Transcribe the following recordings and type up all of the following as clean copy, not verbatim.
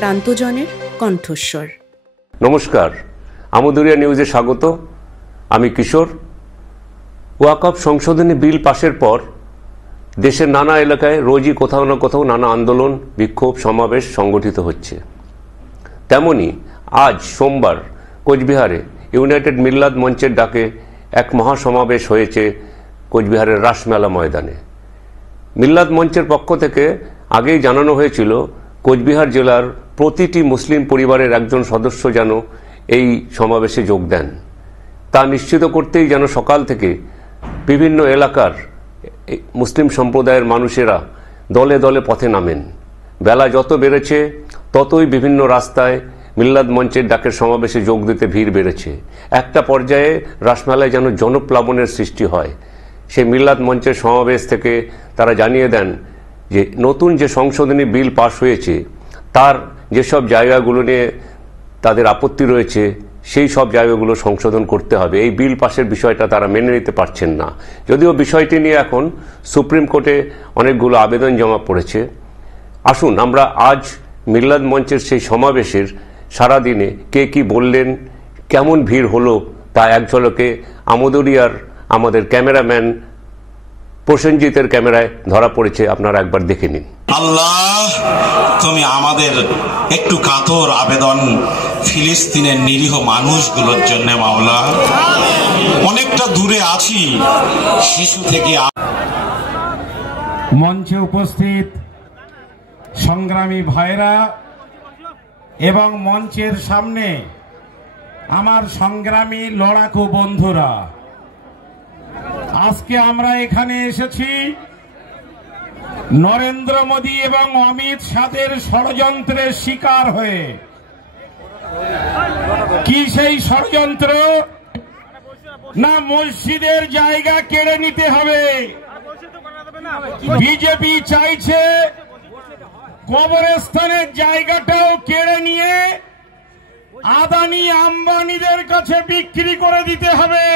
প্রান্তজনের কণ্ঠস্বর। নমস্কার, আমদুরিয়া নিউজে স্বাগত। আমি কিশোর। ওয়াকফ সংশোধনী বিল পাশের পর দেশের নানা এলাকায় রোজই কোথাও না কোথাও নানা আন্দোলন, বিক্ষোভ, সমাবেশ সংগঠিত হচ্ছে। তেমনি আজ সোমবার কোচবিহারে ইউনাইটেড মিল্লাত মঞ্চের ডাকে এক মহাসমাবেশ হয়েছে কোচবিহারের রাসমেলা ময়দানে। মিল্লাত মঞ্চের পক্ষ থেকে আগেই জানানো হয়েছিল কোচবিহার জেলার প্রতিটি মুসলিম পরিবারের একজন সদস্য যেন এই সমাবেশে যোগ দেন। তা নিশ্চিত করতেই যেন সকাল থেকে বিভিন্ন এলাকার মুসলিম সম্প্রদায়ের মানুষেরা দলে দলে পথে নামেন। বেলা যত বেড়েছে ততই বিভিন্ন রাস্তায় মিল্লাত মঞ্চের ডাকের সমাবেশে যোগ দিতে ভিড় বেড়েছে। একটা পর্যায়ে রাসমেলায় যেন জনপ্লাবনের সৃষ্টি হয়। সেই মিল্লাত মঞ্চের সমাবেশ থেকে তারা জানিয়ে দেন যে নতুন যে সংশোধনী বিল পাশ হয়েছে তার যেসব জায়গাগুলো নিয়ে তাদের আপত্তি রয়েছে সেই সব জায়গাগুলো সংশোধন করতে হবে। এই বিল পাশের বিষয়টা তারা মেনে নিতে পারছেন না। যদিও বিষয়টি নিয়ে এখন সুপ্রিম কোর্টে অনেকগুলো আবেদন জমা পড়েছে। আসুন আমরা আজ মিল্লাত মঞ্চের সেই সমাবেশের সারাদিনে কে কি বললেন, কেমন ভিড় হলো তা এক ঝলকে আমদুরিয়ার আমাদের ক্যামেরাম্যান প্রসেনজিতের ক্যামেরায় ধরা পড়েছে, আপনারা একবার দেখে নিন। আল্লাহ, তুমি আমাদের একটু কাতর আবেদন ফিলিস্তিনের নিরীহ মানুষগুলোর জন্য মাওলা। অনেকটা দূরে আছি, শিশু থেকে মঞ্চে উপস্থিত সংগ্রামী ভাইরা এবং মঞ্চের সামনে আমার সংগ্রামী লড়াকু বন্ধুরা, আজকে আমরা এখানে এসেছি নরেন্দ্র মোদী এবং অমিত শাহের ষড়যন্ত্রের শিকার হয়ে। কি সেই ষড়যন্ত্র? না, মসজিদের জায়গা কেড়ে নিতে হবে। বিজেপি চাইছে কবরস্থানের জায়গাটাও কেড়ে নিয়ে আদানি আম্বানিদের কাছে বিক্রি করে দিতে হবে।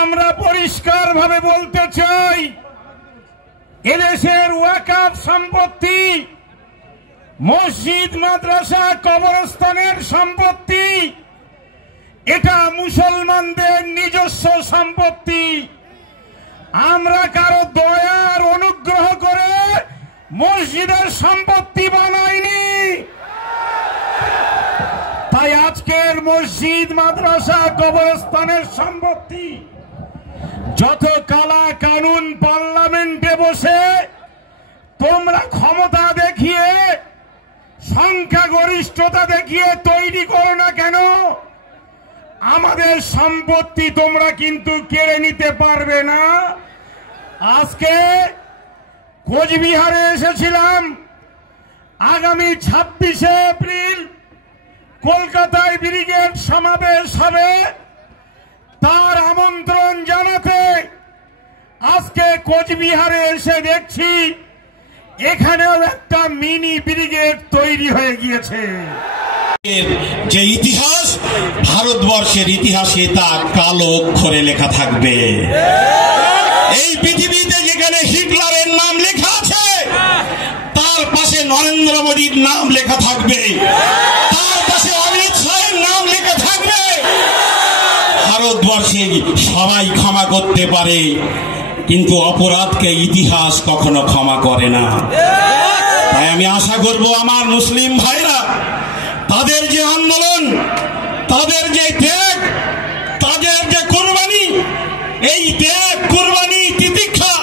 আমরা পরিষ্কারভাবে বলতে চাই, এদেশের ওয়াকফ সম্পত্তি, মসজিদ, মাদ্রাসা, কবরস্থানের সম্পত্তি, এটা মুসলমানদের নিজস্ব সম্পত্তি। আমরা কারো দয়ার অনুগ্রহ করে মসজিদের সম্পত্তি বানাইনি। তাই আজকের মসজিদ, মাদ্রাসা, কবরস্থানের সম্পত্তি যত কালা কানুন পার্লামেন্টে বসে তোমরা ক্ষমতা দেখিয়ে, সংখ্যাগরিষ্ঠতা দেখিয়ে তৈরি করো না কেন, আমাদের সম্পত্তি তোমরা কিন্তু কেড়ে নিতে পারবে না। আজকে কোচবিহারে এসেছিলাম, আগামী 26শে এপ্রিল কলকাতায় ব্রিগেড সমাবেশ হবে, তার আমন্ত্রণ জানাতে আজকে কোচবিহারে এসে দেখছি এখানেও একটা মিনি ব্রিগেড তৈরি হয়ে গিয়েছে। যে ইতিহাস, ভারতবর্ষের ইতিহাসে তা কালো অক্ষরে লেখা থাকবে। এই পৃথিবীতে যেখানে হিটলারের নাম লেখা আছে তার পাশে নরেন্দ্র মোদীর নাম লেখা থাকবে, তার পাশে অমিত শাহের নাম লেখা থাকবে। ভারতবর্ষে সবাই ক্ষমা করতে পারে, কিন্তু অপরাধকে ইতিহাস কখনো ক্ষমা করে না। তাই আমি আশা করব আমার মুসলিম ভাইরা, তাদের যে আন্দোলন, তাদের যে ত্যাগ, তাদের যে কুরবানি, এই ত্যাগ, কুরবানি, তিতিক্ষা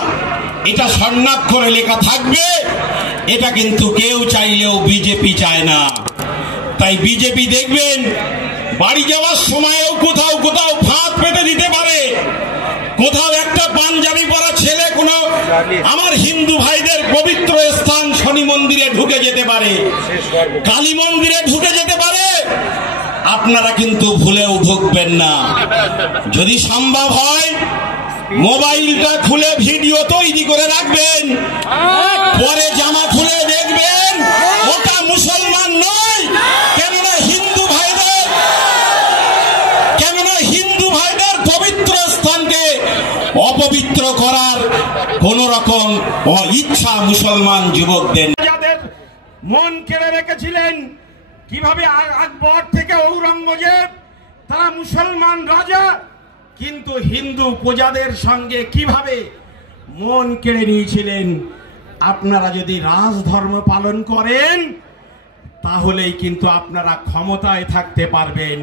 এটা স্বর্ণাক্ষরে লেখা থাকবে। এটা কিন্তু কেউ চাইলেও বিজেপি চায় না। তাই বিজেপি দেখবেন বাড়ি যাওয়ার সময়ও কোথাও কোথাও ফাঁদ পেতে দিতে পারে। কোথাও একটা পাঞ্জাবি পরা ছেলে কোনো আমার হিন্দু ভাইদের পবিত্র স্থান শনি মন্দিরে ঢুকে যেতে পারে, কালী মন্দিরে ঢুকে যেতে পারে। আপনারা কিন্তু ভুলেও ঢুকবেন না। যদি সম্ভব হয় মোবাইলটা খুলে ভিডিও তৈরি করে রাখবেন, পরে জামা খুলে দেখবেন ওটা মুসলমান নয়। কেননা হিন্দু ভাইদের পবিত্র স্থানকে অপবিত্র করার কোন রকম ইচ্ছা মুসলমান যুবকদের যাদের মন কেড়ে রেখেছিলেন, কিভাবে আকবর থেকে ঔরঙ্গজেব তারা মুসলমান রাজা, কিন্তু হিন্দু প্রজাদের সঙ্গে কিভাবে মন কেড়ে নিয়েছিলেন। আপনারা যদি রাজধর্ম পালন করেন তাহলেই কিন্তু আপনারা ক্ষমতায় থাকতে পারবেন,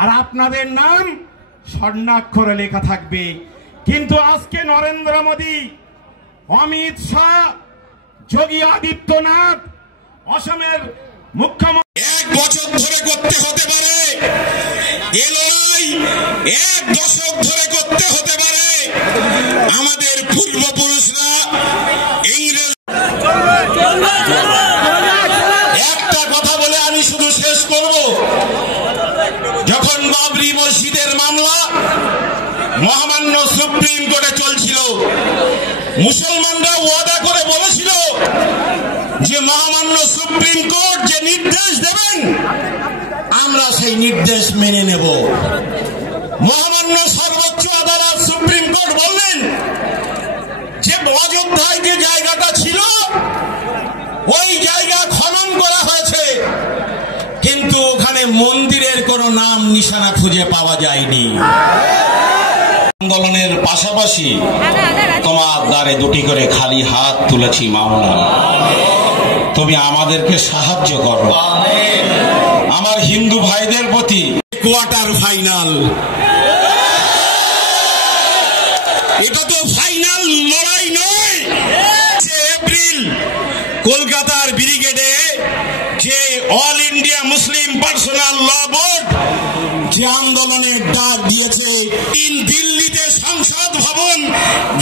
আর আপনাদের নাম স্বর্ণাক্ষরে লেখা থাকবে। কিন্তু আজকে নরেন্দ্র মোদী, অমিত শাহ, যোগী আদিত্যনাথ, অসমের মুখ্যমন্ত্রী 1 বছর ধরে করতে হতে পারে, এ লড়াই 1 দশক ধরে করতে হতে পারে। আমাদের পূর্বপুরুষরা ইংরেজ একটা কথা বলে আমি শুধু শেষ করব। যখন বাবরি মসজিদের মামলা মহামান্য সুপ্রিম কোর্টে চলছিল, মুসলমানরা ওয়াদা করে বলেছিল যে মহামান্য সুপ্রিম কোর্ট যে নির্দেশ দেবেন আমরা সেই নির্দেশ মেনে নেব। মহামান্য সর্বোচ্চ আদালত সুপ্রিম কোর্ট বললেন যে অযোধ্যায় যে জায়গাটা ছিল ওই জায়গা খনন করা হয়েছে, কিন্তু ওখানে মন্দিরের কোনো নাম নিশানা খুঁজে পাওয়া যায়নি। আন্দোলনের পাশাপাশি তোমার দ্বারে 2টি করে খালি হাত তুলেছি মাওলা, তুমি আমাদেরকে সাহায্য করো। আমার হিন্দু ভাইদের প্রতি কোয়ার্টার ফাইনাল, এটা তো ফাইনাল লড়াই নয়। এপ্রিল কলকাতার ব্রিগেডে যে অল ইন্ডিয়া মুসলিম পার্সোনাল ল বোর্ড যে আন্দোলনের ডাক দিয়েছে, দিল্লিতে সংসদ ভবন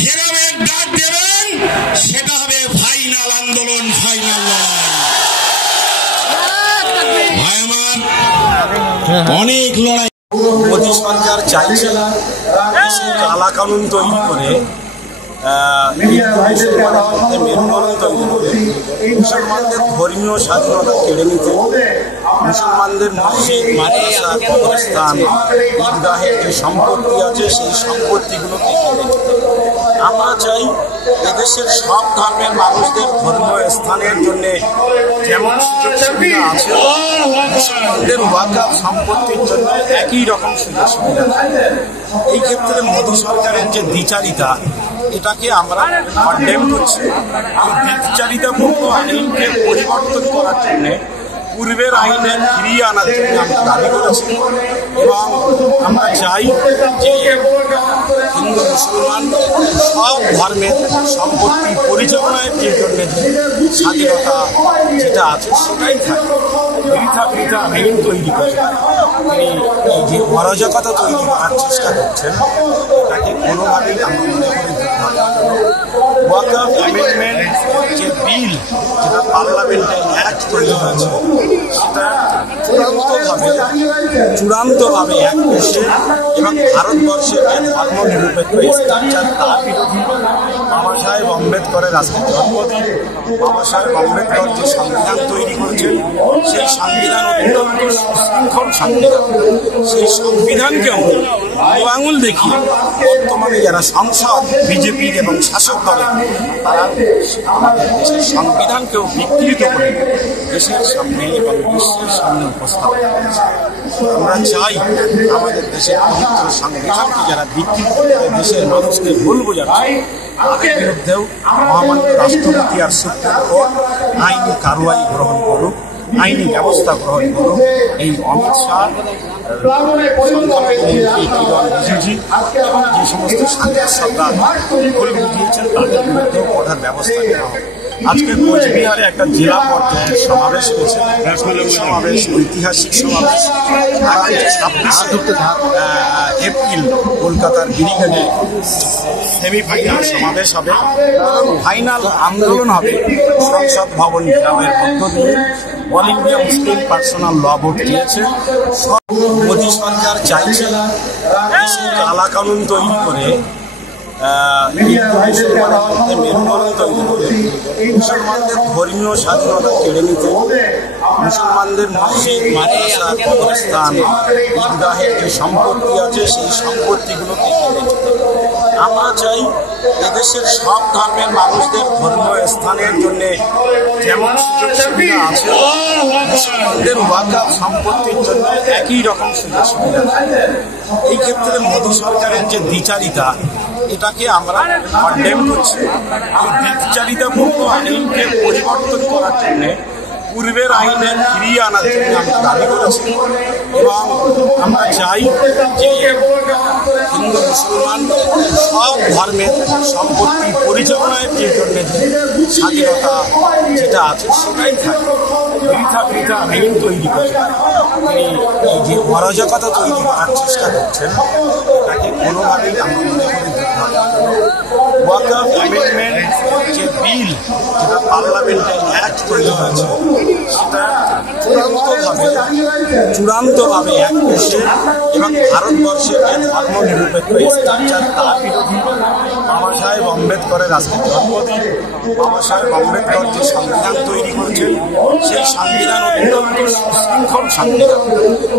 ঘেরাওয়ের ডাক দেবেন, সেটা হবে ফাইনাল আন্দোলন, ফাইনাল লড়াই। ভাই আমার, অনেক লড়াই। মোদী সরকার চাইছে কালা কানুন তৈরি করে মেরুকরণ তৈরি করে মুসলমানদের ধর্মীয় স্বাধীনতা কেড়ে নিতে, মুসলমানদের মসজিদ, মাদ্রাসা, কবরস্থান, ঈদগাহের যে সম্পত্তি আছে সেই সম্পত্তিগুলোকে কেড়ে নিতে। আমরা চাই এদেশের সব ধর্মের মানুষদের ধর্মীয় স্থানের জন্য যেমন সুযোগ সুবিধা আছে, মুসলমানদের ওয়াকফ সম্পত্তির জন্য একই রকম সুযোগ সুবিধা থাকে। এই ক্ষেত্রে মোদী সরকারের যে দ্বিচারিতা, এটাকে আমরা কন্ডেম করছি। এই দ্বিচারিতাপূর্ণ আইনকে পরিবর্তন করার জন্য পূর্বের আইনে ফিরিয়ে আনার জন্য আমরা দাবি করেছি, এবং আমরা চাই যে হিন্দু মুসলমান সব ধর্মের সম্পত্তি পরিচালনায় যে জন্য স্বাধীনতা যেটা আছে সেটাই থাকে। বৃথা আইন তৈরি করে তিনি এই যে অরাজকতা তৈরি করার চেষ্টা করছেন, এটাকে কোনোভাবেই আমরা মনে করি ওয়াকফ অ্যামেন্ডমেন্ট যে বিল, যেটা পার্লামেন্টে অ্যাক্ট তৈরি হয়েছে, সেটা চূড়ান্তভাবে এক দেশে এবং ভারতবর্ষের যে ধর্মনিরপেক্ষ স্ট্রাকচার তার বিরোধী। বাবা সাহেব আম্বেদকরের আজকে জন্মদিন। বাবা সাহেব আম্বেদকর যে সংবিধান তৈরি করেছেন, সেই সংবিধান অত্যন্ত সুশৃঙ্খল সংবিধান। সেই সংবিধানকেও আঙুল দেখিয়ে বর্তমানে যারা সংসদ, বিজেপির এবং শাসক দলের, তারা আমাদের দেশের সংবিধানকেও বিকৃত করে দেশের সামনে এবং বিশ্বের সামনে উপস্থাপন করেছে। আমরা চাই আমাদের দেশের পবিত্র সংবিধানকে যারা বিকৃত করে দেশের মানুষকে ভুল বোঝাচ্ছে, তাদের বিরুদ্ধেও মহামান্য রাষ্ট্রপতি আর সুপ্রিম কোর্ট আইনি কারওয়াই গ্রহণ করুক, আইনি ব্যবস্থা গ্রহণ করুক। এই অমিত শাহ, রিজিজু এবং যে সমস্ত সাংসদ সরকার ভুল বুঝিয়েছেন তাদের বিরুদ্ধে কঠোর ব্যবস্থা নেওয়া হবে। আজকে কোচবিহারে একটা জেলা পর্যায়ের সমাবেশ হয়েছে, সমাবেশ ঐতিহাসিক সমাবেশ। আগামী 26 এপ্রিল কলকাতার ব্রিগেডে সেমিফাইনাল সমাবেশ হবে এবং ফাইনাল আন্দোলন হবে সংসদ ভবন ঘেরাওয়ের মধ্য দিয়ে। অল ইন্ডিয়া মুসলিম পার্সোনাল ল বোর্ড দিয়েছে। মোদী সরকার চাইছে কালা কানুন তৈরি করে মুসলমানের মধ্যে মেরুকরণ তৈরি করে মুসলমানদের ধর্মীয় স্বাধীনতা কেড়ে নিতে, মুসলমানদের মসজিদ, মাদ্রাসা, কবরস্থান, ঈদগাহের যে সম্পত্তি আছে সেই সম্পত্তিগুলোকে কেড়ে নিতে। আমরা চাই এদেশের সব ধর্মের মানুষদের ধর্মীয় স্থানের জন্য যেমন সুযোগ সুবিধা আছে, মুসলমানদের ওয়াকফ সম্পত্তির জন্য একই রকম সুযোগ সুবিধা থাকে। এই ক্ষেত্রে মোদী সরকারের যে দ্বিচারিতা, এটাকে আমরা কন্ডেম করছি। এই দ্বিচারিতাপূর্ণ আইনকে পরিবর্তন করার জন্য, পূর্বের আইনে ফিরিয়ে আনার জন্য আমরা দাবি করেছি এবং আমরা চাই যে হিন্দু মুসলমান সব ধর্মের সম্পত্তি পরিচালনার যে জন্য যে স্বাধীনতা যেটা আছে সেটাই থাকে। বৃথা আইন তৈরি করে তিনি এই যে অরাজকতা তৈরি করার চেষ্টা করছেন, এটাকে কোনোভাবেই আমরা মনে করি ওয়াকফ অ্যামেন্ডমেন্ট যে বিল, যেটা পার্লামেন্টে অ্যাক্ট তৈরি হয়েছে, সেটা চূড়ান্তভাবে এক দেশে এবং ভারতবর্ষের যে ধর্মনিরপেক্ষ স্ট্রাকচার তার বিরোধী। বাবা সাহেব আম্বেদকরের আজকে জন্মদিন। বাবা সাহেব আম্বেদকর যে সংবিধান তৈরি করেছেন, সেই সংবিধান অত্যন্ত সুশৃঙ্খল সংবিধান।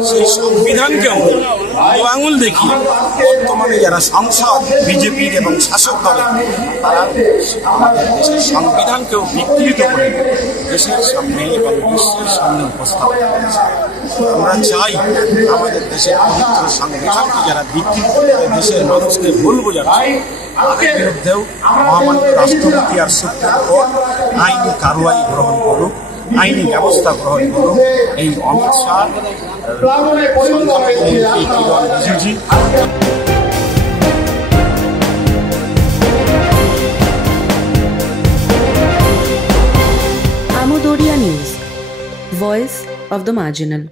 সেই সংবিধানকেও আঙুল দেখিয়ে বর্তমানে যারা সংসদ, বিজেপির এবং শাসক দলের, তারা আমাদের দেশের সংবিধানকেও বিকৃত করে দেশের সামনে এবং বিশ্বের সামনে উপস্থাপন করেছে। আমরা চাই আমাদের দেশের পবিত্র সংবিধানকে যারা বিকৃত করে দেশের মানুষকে ভুল বোঝাচ্ছে, তাদের বিরুদ্ধেও মহামান্য রাষ্ট্রপতি আর সুপ্রিম কোর্ট আইনি কারওয়াই গ্রহণ করুক, আইনি ব্যবস্থা গ্রহণ করুক। এই অমিত শাহ, কিরণ Rijiju, Amu Doria News, voice of the marginal.